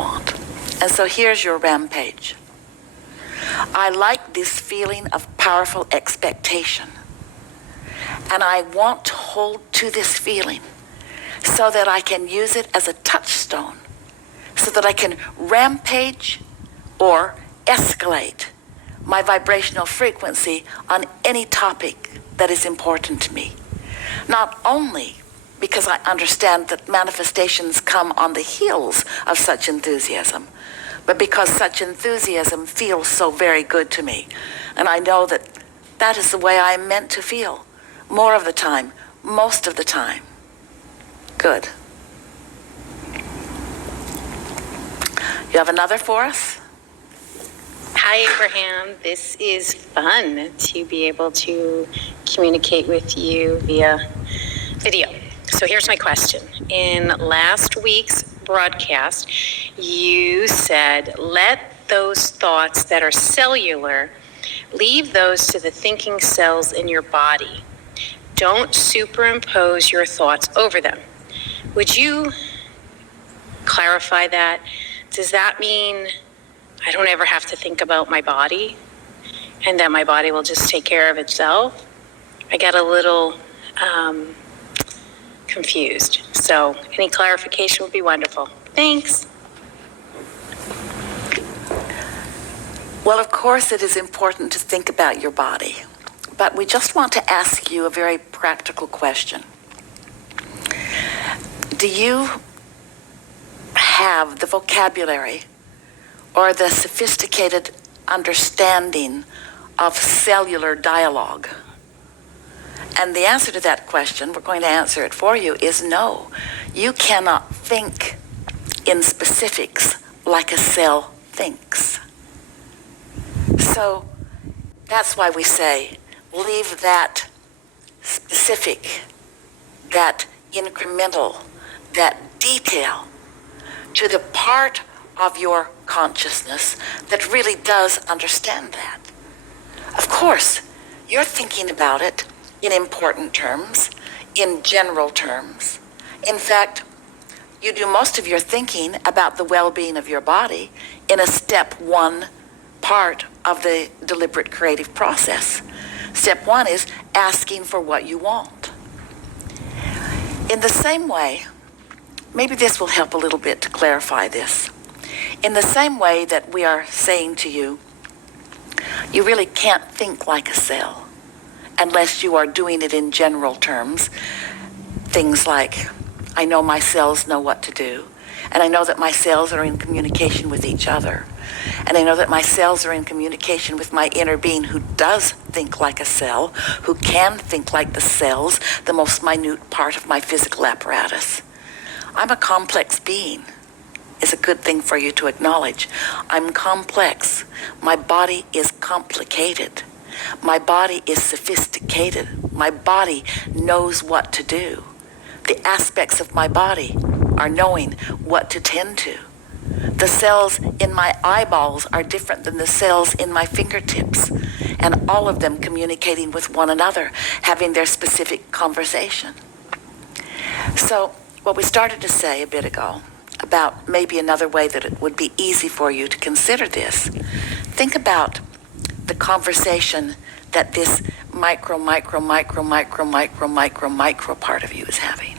want. And so here's your rampage. I like this feeling of powerful expectation. And I want to hold to this feeling so that I can use it as a touchstone, so that I can rampage or escalate my vibrational frequency on any topic that is important to me. Not only because I understand that manifestations come on the heels of such enthusiasm, but because such enthusiasm feels so very good to me. And I know that that is the way I am meant to feel, more of the time, most of the time. Good. You have another for us? Hi, Abraham. This is fun to be able to communicate with you via video. So here's my question. In last week's broadcast, you said, let those thoughts that are cellular, leave those to the thinking cells in your body. Don't superimpose your thoughts over them. Would you clarify that? Does that mean I don't ever have to think about my body and that my body will just take care of itself? I got a little confused. So any clarification would be wonderful. Thanks. Well, of course, it is important to think about your body, but we just want to ask you a very practical question. Do you have the vocabulary or the sophisticated understanding of cellular dialogue? And the answer to that question, we're going to answer it for you, is no. You cannot think in specifics like a cell thinks. So that's why we say, leave that specific, that incremental, that detail to the part of your consciousness that really does understand that. Of course, you're thinking about it in important terms, in general terms. In fact, you do most of your thinking about the well-being of your body in a step one part of the deliberate creative process. Step one is asking for what you want. In the same way, maybe this will help a little bit to clarify this. In the same way that we are saying to you, you really can't think like a cell unless you are doing it in general terms. Things like, I know my cells know what to do, and I know that my cells are in communication with each other, and I know that my cells are in communication with my inner being who does think like a cell, who can think like the cells, the most minute part of my physical apparatus. I'm a complex being. Is a good thing for you to acknowledge. I'm complex. My body is complicated. My body is sophisticated. My body knows what to do. The aspects of my body are knowing what to tend to. The cells in my eyeballs are different than the cells in my fingertips, and all of them communicating with one another, having their specific conversation. So what we started to say a bit ago about maybe another way that it would be easy for you to consider this. Think about the conversation that this micro part of you is having.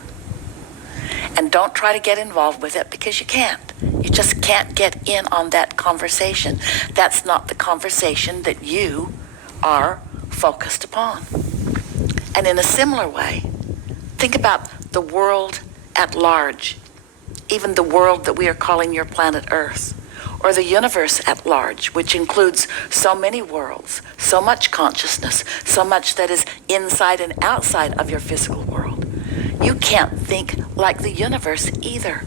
And don't try to get involved with it because you can't. You just can't get in on that conversation. That's not the conversation that you are focused upon. And in a similar way, think about the world at large, even the world that we are calling your planet Earth, or the universe at large, which includes so many worlds, so much consciousness, so much that is inside and outside of your physical world. You can't think like the universe either.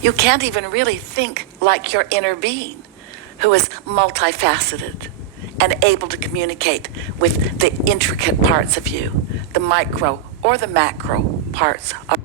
You can't even really think like your inner being, who is multifaceted and able to communicate with the intricate parts of you, the micro or the macro parts of